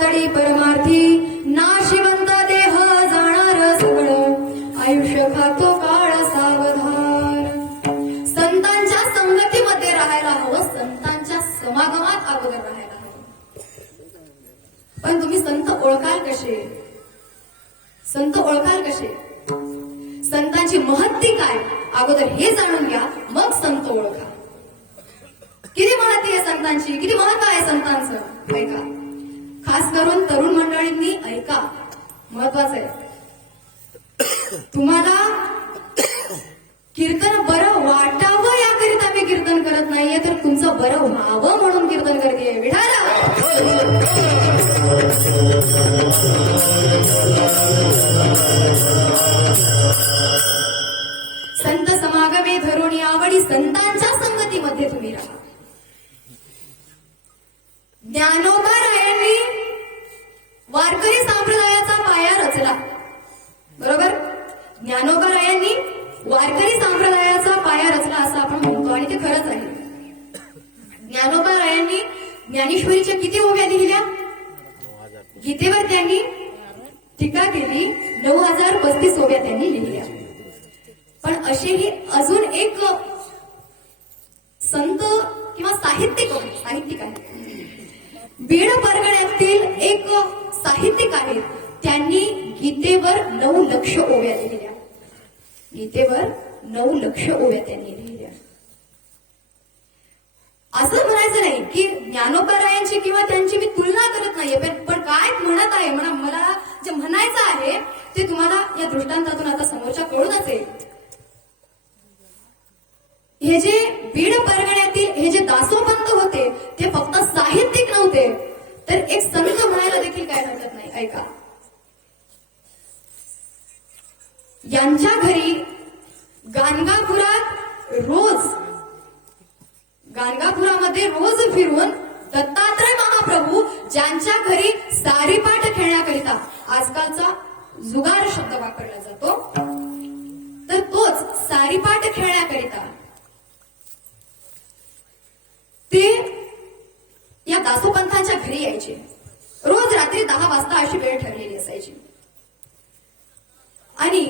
तडी परमार्थी, नाशिवंत देह जाणार सगळं, आयुष्य खातो काळ सावधान. संतांच्या संगतीमध्ये राहायला हवं, संतांच्या समागमात अगोदर राहायला हवं. पण तुम्ही संत ओळखाल कसे? संत ओळखाल कसे? संतांची महत्ती काय अगोदर हे जाणून घ्या, मग संत ओळखा. किती महत्ती आहे संतांची, किती महत्व आहे संतांचं, ऐका. खास करून तरुण मंडळींनी ऐका, महत्वाचं आहे. तुम्हाला कीर्तन बरं वाटावं याकरिता मी कीर्तन करत नाहीये, तर तुमचं बरं व्हावं म्हणून कीर्तन करते. विठाला संत समागमे धरून यावडी, संतांच्या संगतीमध्ये तुम्ही राहा. ज्ञानोबा रायांनी वारकरी संप्रदायाचा पाया रचला, बरोबर. ज्ञानोबा रायांनी वारकरी संप्रदायाचा पाया रचला असं आपण म्हणतो, आणि ते खरंच आहे. ज्ञानोबा रायांनी ज्ञानेश्वरीच्या किती ओव्या लिहिल्या? गीतेवर त्यांनी टीका केली, 9035 ओव्या त्यांनी लिहिल्या. पण असेही अजून एक संत किंवा साहित्यिक आहेत, बीड परगण्यातील एक साहित्यिक आहेत. त्यांनी गीतेवर 9 लक्ष ओव्या लिहिल्या. गीतेवर 9 लक्ष ओव्या त्यांनी लिहिल्या. असं म्हणायचं नाही की ज्ञानोबारायांची किंवा त्यांची मी तुलना करत नाहीये, पण काय म्हणत आहे, मला जे म्हणायचं आहे ते तुम्हाला या दृष्टांतातून आता समोरच्या कळूनच येईल. हे जे बीड परगण्यातील हे जे दासोपंत होते, ते फक्त साहित्यिक नव्हते, तर एक संत म्हणायला देखील काय हरकत नाही. ऐका, यांच्या घरी गाणगापुरामध्ये रोज फिरून दत्तात्रय महाप्रभू, ज्यांच्या घरी सारीपाट खेळण्याकरिता आजकालचा जुगार शब्द वापरला जातो, तर तोच सारीपाट खेळण्याकरिता ते या दासोपंथांच्या घरी यायचे. रोज रात्री 10 वाजता अशी वेळ ठरलेली असायची. आणि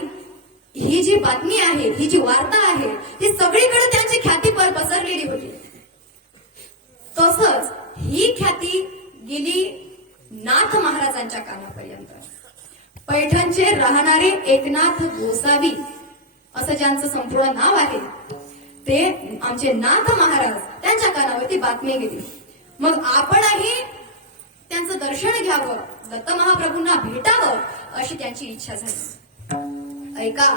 ही जी बातमी आहे, ही जी वार्ता आहे, ही सगळीकडे त्यांची ख्याती पसरलेली होती. तसंच ही ख्याती गेली नाथ महाराजांच्या कानापर्यंत. पैठणचे राहणारे एकनाथ गोसावी असं ज्यांचं संपूर्ण नाव आहे, ते आमचे नाथ महाराज, त्यांच्या कानावरती बातमी गेली. मग आपणही त्यांचं दर्शन घ्यावं, दत्त महाप्रभूंना भेटावं अशी त्यांची इच्छा झाली. ऐका,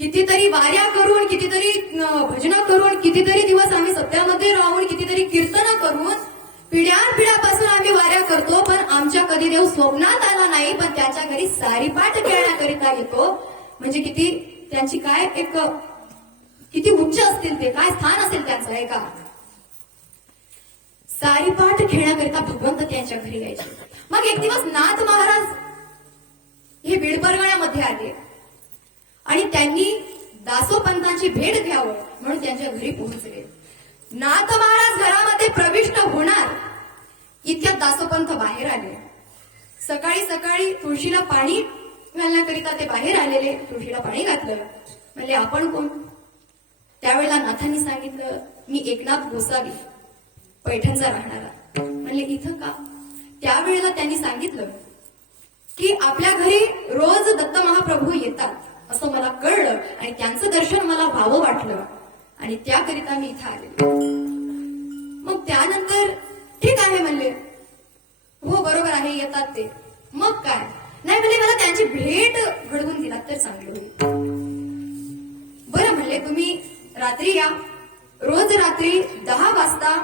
कितीतरी वाऱ्या करून, कितीतरी भजनं करून, कितीतरी दिवस आम्ही सत्यामध्ये राहून, कितीतरी कीर्तन करून पिढ्यापासून आम्ही वाऱ्या करतो, पण आमच्या कधी देव स्वप्नात आला नाही. पण त्याच्या घरी सारीपाट खेळण्याकरिता येतो, म्हणजे किती त्यांची काय एक किती उच्च असतील, ते काय स्थान असेल त्यांचं. आहे का, सारीपाठ खेळण्याकरिता भगवंत त्यांच्या घरी यायचे. मग एक दिवस नाथ महाराज हे बीड परगण्यामध्ये आले आणि त्यांनी दासोपंतांची भेट घ्यावं म्हणून त्यांच्या घरी पोहोचले. नाथ महाराज घरामध्ये प्रविष्ट होणार इतक्यात दासोपंत बाहेर आले. सकाळी सकाळी तुळशीला पाणी घालण्याकरिता ते बाहेर आलेले. तुळशीला पाणी घातलं. म्हणले, आपण कोण? त्यावेळेला नाथांनी सांगितलं, मी एकनाथ गोसावी, पैठणचा राहणारा. म्हणले, इथं का? त्यावेळेला त्यांनी सांगितलं की आपल्या घरी रोज दत्त महाप्रभू येतात असं मला कळलं आणि त्यांचं दर्शन मला व्हावं वाटलं आणि त्याकरिता मी इथं आले. मग त्यानंतर ठीक आहे म्हणले, हो बरोबर आहे, येतात ते. मग काय नाही म्हणले, मला त्यांची भेट घडवून दिलात तर चांगलं होईल. बरं म्हणले, तुम्ही रात्री या. रोज रात्री 10 वाजता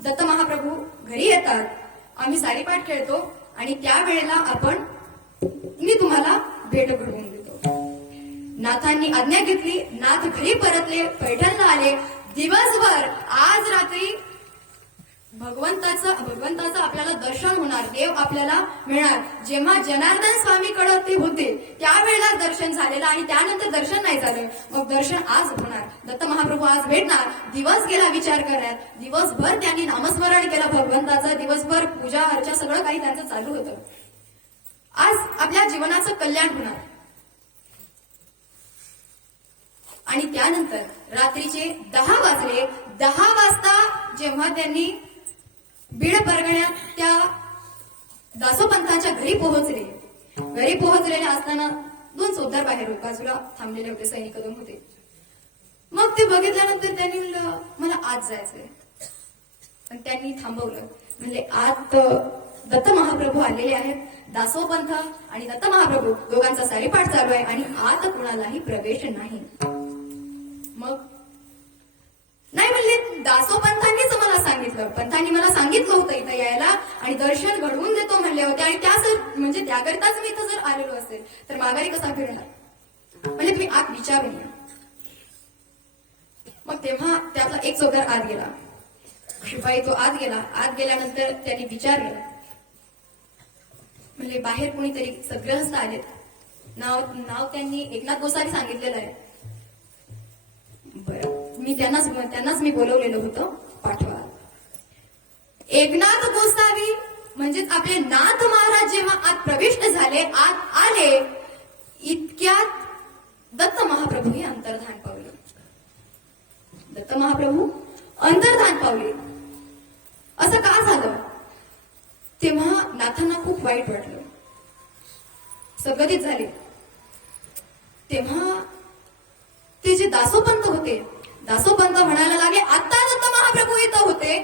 दत्त महाप्रभू घरी येतात, आम्ही सारीपाठ खेळतो आणि त्यावेळेला मी तुम्हाला भेट घडवून देतो. नाथांनी आज्ञा घेतली. नाथ घरी परतले, पैठणला आले. दिवसभर आज रात्री भगवंताचं आपल्याला दर्शन होणार, देव आपल्याला मिळणार. जेव्हा जनार्दन स्वामीकडे ते होते त्यावेळेला दर्शन झालेलं आणि त्यानंतर दर्शन नाही झालं. मग दर्शन आज होणार, दत्त महाप्रभू आज भेटणार. दिवस गेला विचार करण्यात, दिवसभर त्यांनी नामस्मरण केलं भगवंताचं, दिवसभर पूजा अर्चा सगळं काही त्यांचं चालू होतं. आज आपल्या जीवनाचं कल्याण होणार. आणि त्यानंतर रात्रीचे 10 वाजले. 10 वाजता जेव्हा त्यांनी बीड परगण्यात त्या दासोपंतांच्या घरी पोहोचलेले असताना 2 चौदार बाहेर बाजूला थांबलेले होते, सैनिक होते. मग ते बघितल्यानंतर त्यांनी म्हणलं मला आत जायचंय, पण त्यांनी थांबवलं. म्हणले आत दत्त महाप्रभू आलेले आहेत, दासोपंत आणि दत्त महाप्रभू दोघांचा सारीपाठ चालू आहे आणि आत कुणालाही प्रवेश नाही. मग नाही म्हणले, दासोपंतांनीच मला सांगितलं, पंतांनी मला सांगितलं होतं इथं यायला आणि दर्शन घडवून देतो म्हणले होते आणि म्हणजे त्याकरिताच मी इथं जर आलेलो असेल तर माघारी कसा फिरणार, म्हणजे तुम्ही आत विचारून या. मग तेव्हा त्यातला एक चौदार आत गेला, शिपाई तो आत गेल्यानंतर त्यांनी विचारलं. म्हणजे बाहेर कोणीतरी सद्गृहस्थ आलेत, नाव त्यांनी एकनाथ गोसावी सांगितलेलं आहे. बरं, मी त्यांनाच मी बोलवलेलं होतं, पाठवा. एकनाथ गोसावी म्हणजेच आपले नाथ महाराज जेव्हा आत प्रविष्ट झाले, आत आले, इतक्यात दत्त महाप्रभू हे अंतर्धान पावले. दत्त महाप्रभू अंतर्धान पावले. असं का झालं? तेव्हा नाथांना खूप वाईट वाटलं, सगळीच झाले. तेव्हा ते जे दासोपंत होते, दासोपंत म्हणायला लागले, आता दत्त महाप्रभू इथं होते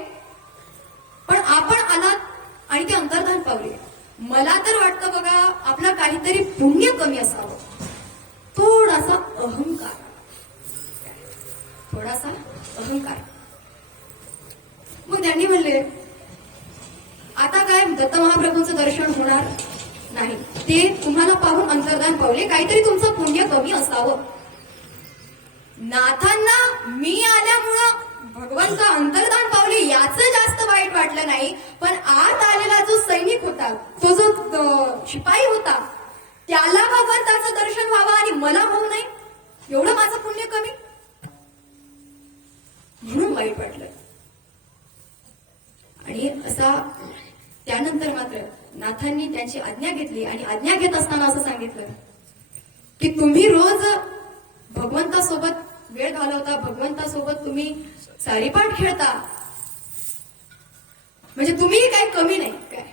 पण आपण आलात आणि ते अंतर्धान पावले. मला तर वाटतं बघा, आपलं काहीतरी पुण्य कमी असावं, थोडासा अहंकार. मग त्यांनी म्हणले आता काय दत्त महाप्रभूंचं दर्शन होणार नाही, ते तुम्हाला पाहून अंतर्धान पावले, काहीतरी तुमचं पुण्य कमी असावं. नाथांना मी आल्यामुळं भगवंत अंतर्धान पावले याचं जास्त वाईट वाटलं नाही, पण आत आलेला जो सैनिक होता, तो जो शिपाई होता, त्याला भगवंताचं दर्शन व्हावं आणि मला होऊ नये, एवढं माझं पुण्य कमी, म्हणून वाईट वाटलं. आणि असा त्यानंतर मात्र नाथांनी त्यांची आज्ञा घेतली आणि आज्ञा घेत असताना असं सांगितलं की तुम्ही रोज भगवंतासोबत वेळ घालवता, भगवंतासोबत तुम्ही सारीपाठ खेळता, म्हणजे तुम्ही काही कमी नाही, काय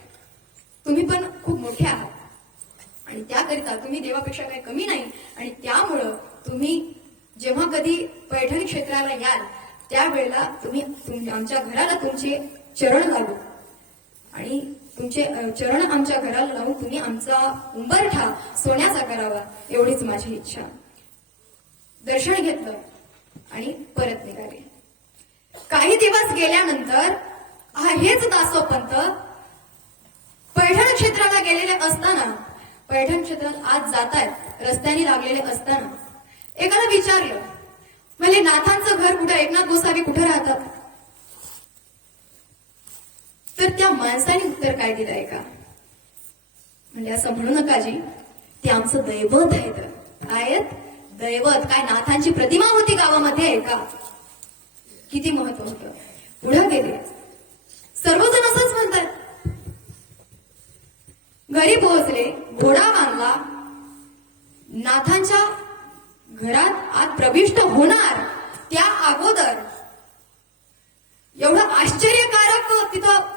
तुम्ही पण खूप मोठे आहात आणि त्याकरिता तुम्ही देवापेक्षा काही कमी नाही. आणि त्यामुळं तुम्ही जेव्हा कधी पैठणी क्षेत्राला याल त्यावेळेला तुम्ही आमच्या घराला तुमचे चरण लावू आणि तुमचे चरण आमच्या घराला लावून तुम्ही आमचा उंबरठा सोन्याचा करावा, एवढीच माझी इच्छा. दर्शन घेतलं आणि परत निघाले. काही दिवस गेल्यानंतर हेच दासोपंत पैठण क्षेत्राला गेलेले असताना, पैठण क्षेत्रात आज जातायत, रस्त्याने लागलेले असताना एकाला विचारलं, म्हणजे नाथांचं घर कुठं, एकनाथ गोसावी कुठं राहतात? तर त्या माणसाने उत्तर काय दिलं आहे का, म्हणजे असं म्हणू नका जी, ते आमचं दैवत आहे. तर काय दैवत, काय नाथांची प्रतिमा होती गावामध्ये आहे का? किती महत्व होतं. पुढे गेले, सर्वजण असंच म्हणतात. घरी पोहोचले, घोडा बांधला, नाथांच्या घरात आत प्रविष्ट होणार त्या अगोदर एवढं आश्चर्यकारक तिथं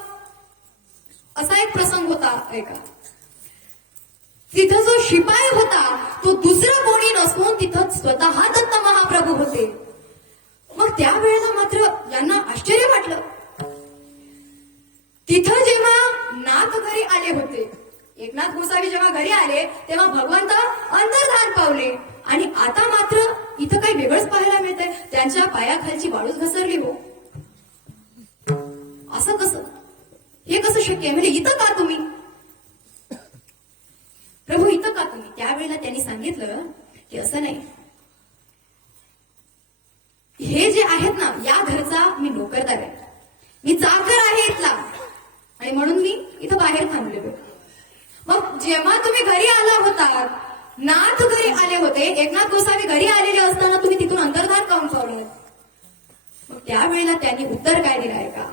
असा एक प्रसंग होता ऐका. तिथं जो शिपाई होता तो दुसरं कोणी नसून तिथं स्वतः दत्त महाप्रभू होते. मग त्यावेळेला मात्र यांना आश्चर्य वाटलं. तिथं जेव्हा नाथ घरी आले होते, एकनाथ गोसावी जेव्हा घरी आले तेव्हा भगवंत अंतर्धान पावले आणि आता मात्र इथं काही वेगळंच पाहायला मिळतंय. त्यांच्या पायाखालची वाळूच घसरली हो. असं कसं, हे कसं शक्य आहे? म्हणजे इथं का तुम्ही प्रभू, इथं का तुम्ही? त्यावेळेला त्यांनी सांगितलं की असं नाही, हे जे आहेत ना, या घरचा मी नोकरदार आहे, मी चाकर आहे, थांबलेलो. मग जेव्हा तुम्ही घरी आला होता, नाथ घरी आले होते, एकनाथ गोसावी घरी आलेले असताना तुम्ही तिथून अंतर्धान काऊन पावलं? मग त्यावेळेला त्यांनी उत्तर काय दिलं आहे का?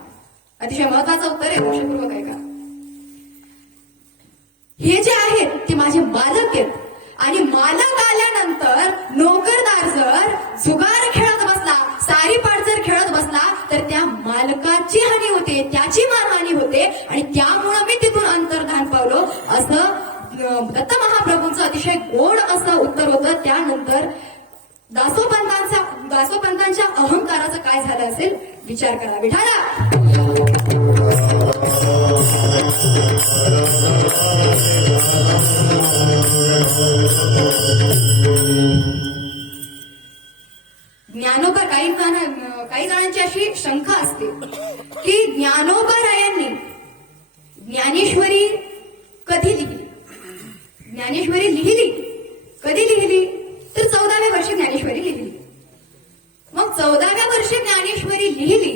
अतिशय महत्वाचं उत्तर आहे, लक्षपूर्वक आहे का? हे जे आहेत ते माझे मालक आहेत आणि मालक आल्यानंतर नोकरदार जर जुगार खेळत बसला, सारीपाट जर खेळत बसला तर त्या मालकाची हानी होते, त्याची मानहानी होते आणि त्यामुळं मी तिथून अंतर्धान पावलो, असं दत्त महाप्रभूंचं अतिशय गोड असं उत्तर होतं. त्यानंतर दासोपंतांच्या अहंकाराचं काय झालं असेल विचार करा. विठाला ज्ञानोबा काही जणांची अशी शंका असते की ज्ञानोबा रायांनी ज्ञानेश्वरी कधी लिहिली? ज्ञानेश्वरी लिहिली कधी लिहिली? तर 14व्या वर्षी ज्ञानेश्वरी लिहिली. मग 14व्या वर्षी ज्ञानेश्वरी लिहिली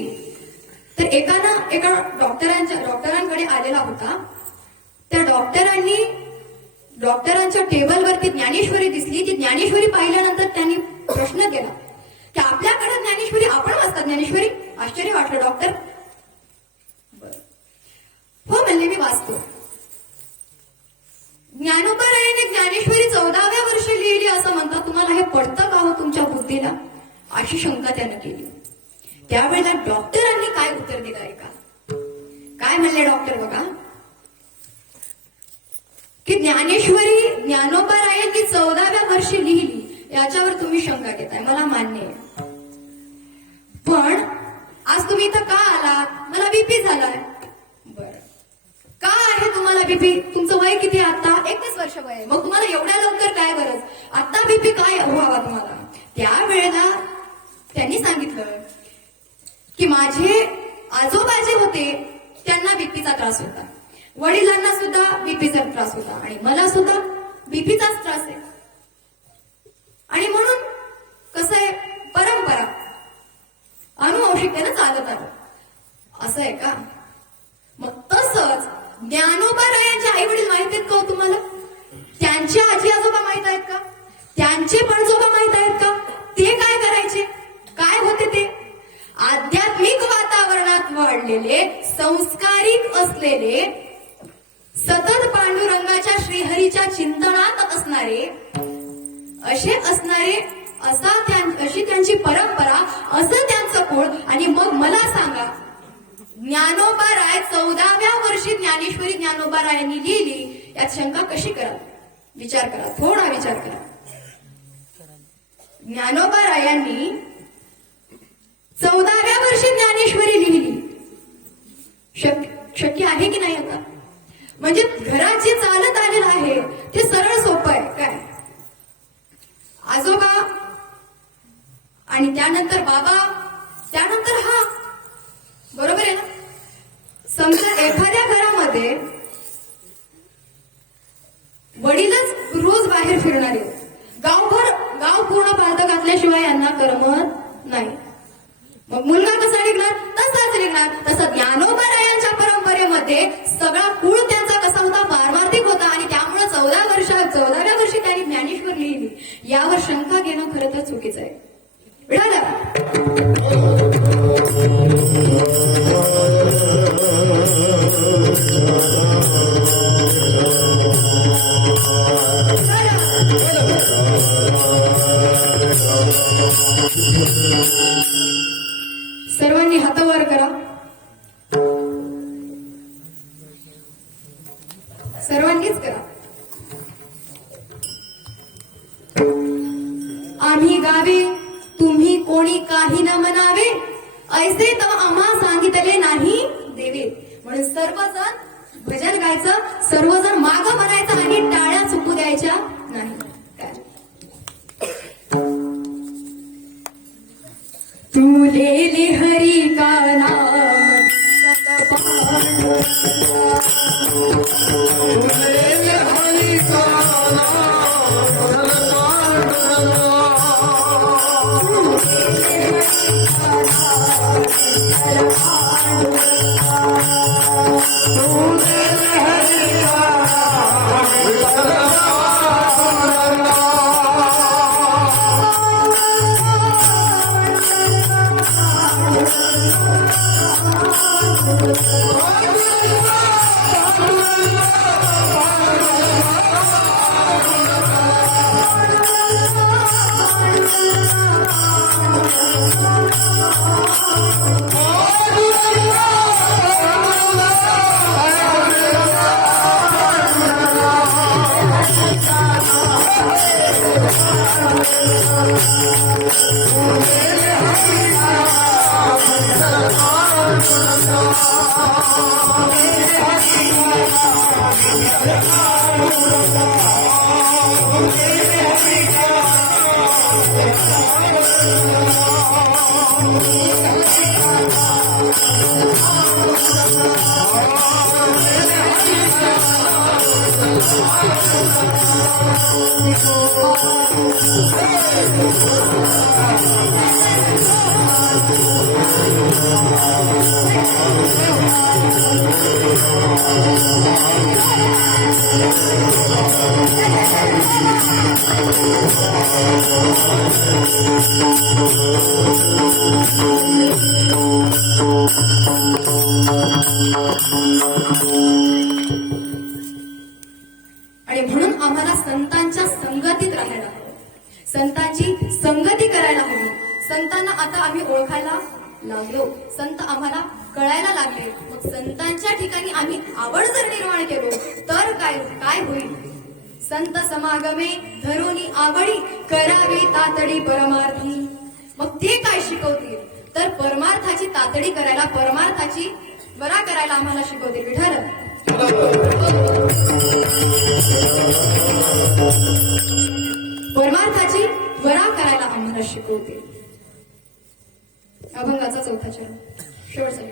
तर एका डॉक्टरांकडे आलेला होता. त्या डॉक्टरांच्या टेबलवरती ज्ञानेश्वरी दिसली. ती ज्ञानेश्वरी पाहिल्यानंतर त्यांनी प्रश्न केला की आपल्याकडे ज्ञानेश्वरी, आपण वाचता ज्ञानेश्वरी? आश्चर्य वाटलं. डॉक्टर हो म्हणले, मी वाचतो. ज्ञानोबा रायांनी ज्ञानेश्वरी 14व्या वर्षी लिहिली असं म्हणतात, तुम्हाला हे पडतं का हो तुमच्या बुद्धीला? अशी शंका त्यानं केली. त्यावेळेला डॉक्टरांनी काय उत्तर दिलं आहे का? काय म्हणले डॉक्टर बघा, की ज्ञानेश्वरी ज्ञानोबा रायांनी 14व्या वर्षी लिहिली, याच्यावर तुम्ही शंका घेताय, मला मान्य आहे. पण आज तुम्ही इथं का आला? मला बीपी झालाय. बरं, का आहे तुम्हाला बीपी? तुमचं वय किती आता? 31 वर्ष वय. मग तुम्हाला एवढ्या लवकर काय गरज? आता बीपी काय व्हावा तुम्हाला? त्यावेळेला त्यांनी सांगितलं की माझे आजोबा जे होते त्यांना बीपीचा त्रास होता, वडिलांना सुद्धा बीपीचा त्रास होता आणि मला सुद्धा बीपीचाच त्रास आहे. आणि म्हणून कसं आहे, परंपरा अनुवंशिकतेनं चालत आलं असं आहे का? मग तसंच ज्ञानोबा रायांचे आई वडील माहित आहेत का तुम्हाला? त्यांचे आजी आजोबा माहित आहेत का? त्यांचे पणजोबा माहित आहेत का? ते काय करायचे, काय होते ते? आध्यात्मिक वातावरणात वाढलेले, संस्कारिक असलेले, सतत पांडुरंगाच्या श्रीहरीच्या चिंतनात असणारे, अशी त्यांची परंपरा, असं त्यांचं कुळ. आणि मग मला सांगा, ज्ञानोबा राय 14व्या वर्षी ज्ञानेश्वरी ज्ञानोबा रायांनी लिहिली, यात शंका कशी कराल? विचार करा, थोडा विचार करा. ज्ञानोबा रायांनी 14व्या वर्षी ज्ञानेश्वरी लिहिली, शक्य आहे की नाही? आता म्हणजे घरात जे चालत आलेलं आहे ते सरळ सोपं आहे काय? आजोबा आणि त्यानंतर बाबा, त्यानंतर हा, बरोबर आहे ना? समजा एखाद्या घरामध्ये वडीलच रोज बाहेर फिरणारे, गाव पूर्ण पालतं घातल्याशिवाय यांना करमत नाही. मग मुलगा कसा निघणार? तसाच निघणार. तसं ज्ञानोबा रायांच्या परंपरेमध्ये सगळा कुळ त्यांचा कसा होता? पारमार्थिक होता. आणि त्यामुळे 14व्या वर्षी त्यांनी ज्ञानेश्वर लिहिली. यावर शंका घेणं खरं तर चुकीचं आहे. सर्वांनी हात वर करा. सर्वांनीच करा. आम्ही गावे तुम्ही कोणी काही न म्हणावे, ऐसे तर आम्हा सांगितले नाही देवे. म्हणून सर्वजण भजन गायचं, सर्वजण माग म्हणायचं आणि टाळ्या चुकू द्यायच्या नाही. तू ले हरी का नाम हरी का नाम आणि म्हणून आम्हाला संतांच्या संगतीत राहायला हवं, संतांची संगती करायला हवी. संतांना आता आम्ही ओळखायला लागलो, संत आम्हाला कळायला लागले. मग संतांच्या ठिकाणी आम्ही आवड जर निर्माण केलो तर काय काय होईल. संत समागमे धरोनी आवडी करावी तातडी परमार्थी. मग ते काय शिकवतील तर परमार्थाची तातडी करायला, परमार्थाची बरा करायला आम्हाला शिकवतील. विठ्ठल परमार्थाची बरा करायला आम्हाला शिकवतील. अभंगाचा चौथा चरण शेवटचा.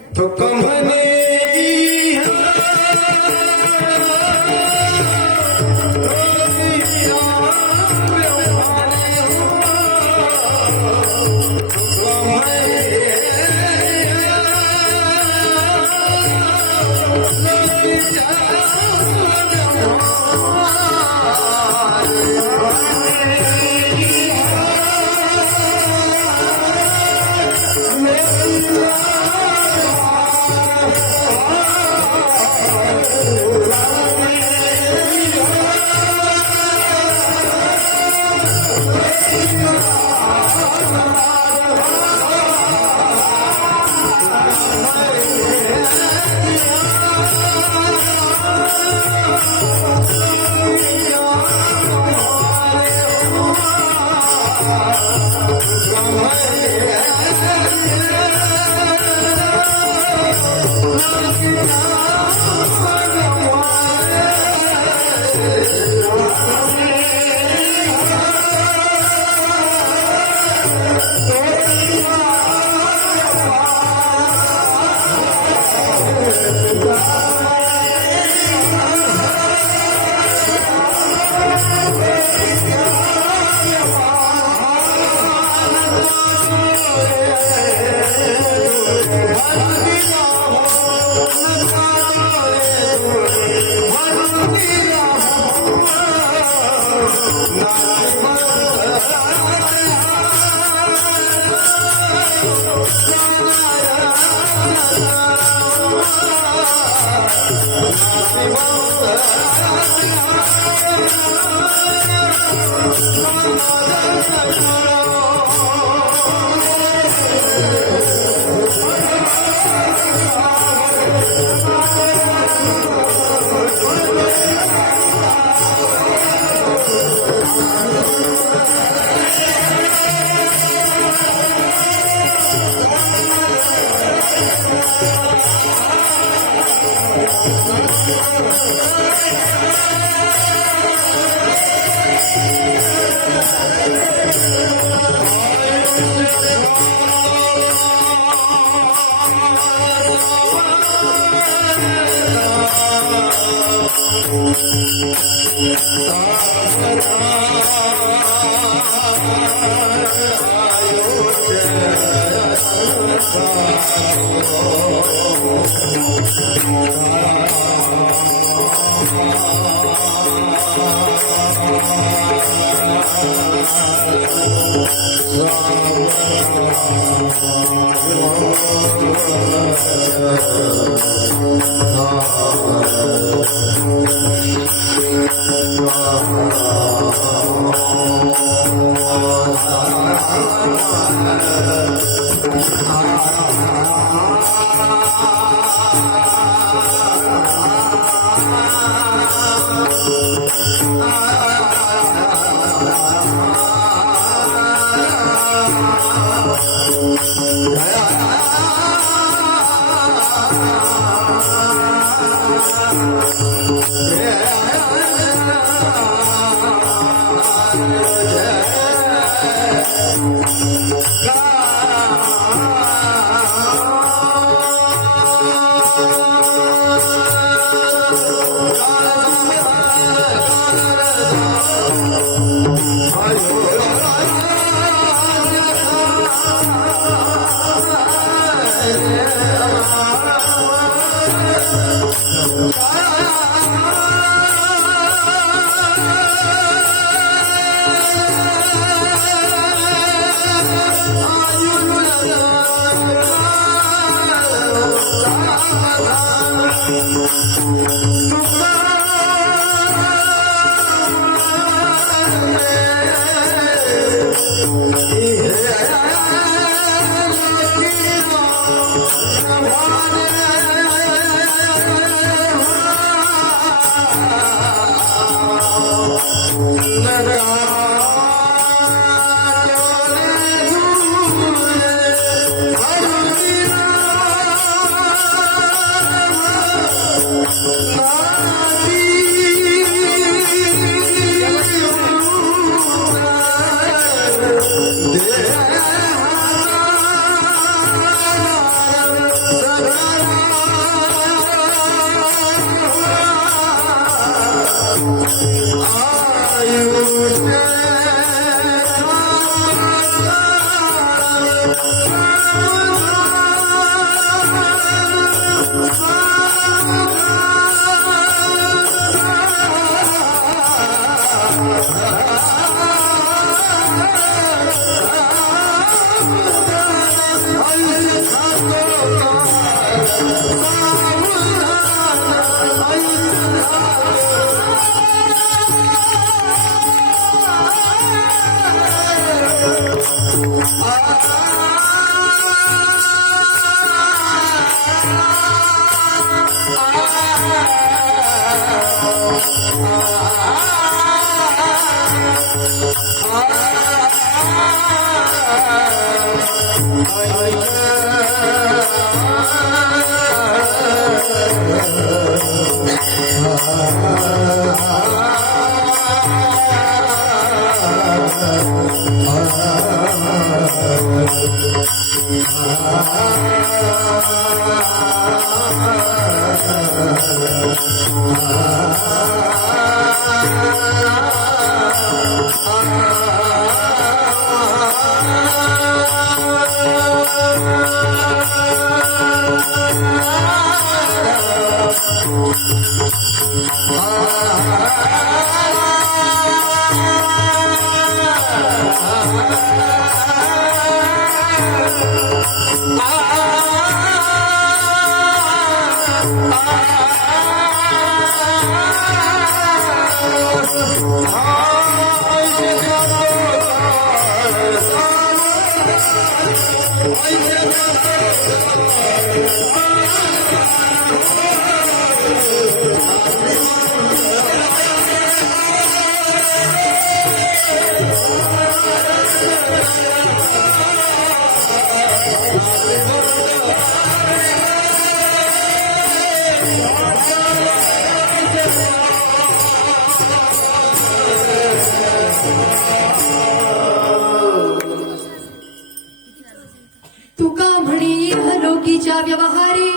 तुका म्हणी हलोकीच्या व्यवहारे,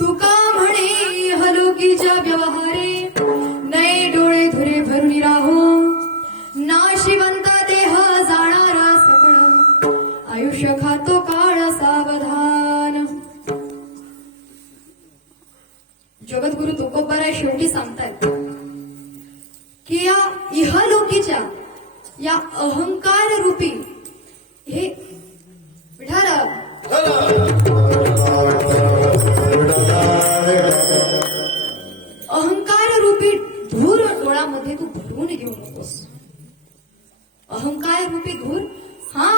तुका म्हणे हलोकीच्या व्यवहारे, नये डोळे धुरे भरून राहो, नाशिवंत देह जाणारा सकळ, आयुष्य खातो काळ सावधान. जगद्गुरु तुकोबाराय शेवटी सांगतायत की या इहलोकीच्या या अहंकार रूपी हे विठाल अहंकार रूपी धूर डोळामध्ये तू भरून घेऊ नकोस. अहंकार रूपी धूर, हा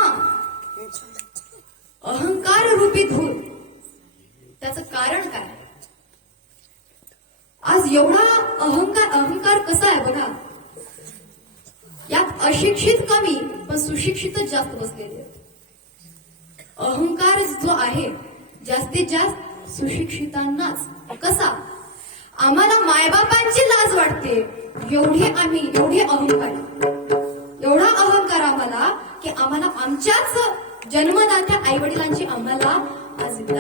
अहंकार रूपी धूर. त्याचं कारण काय? आज एवढा अहंकार कसा आहे बघा. यात अशिक्षित कमी पण सुशिक्षितच जास्त बसलेले आहेत. अहंकार जो आहे जास्तीत जास्त सुशिक्षितांनाच. कसा? आम्हाला मायबापांची लाज वाटते एवढे अहंकार, एवढा अहंकार आम्हाला की आम्हाला आमच्याच जन्मदात्या आई वडिलांची आम्हाला आज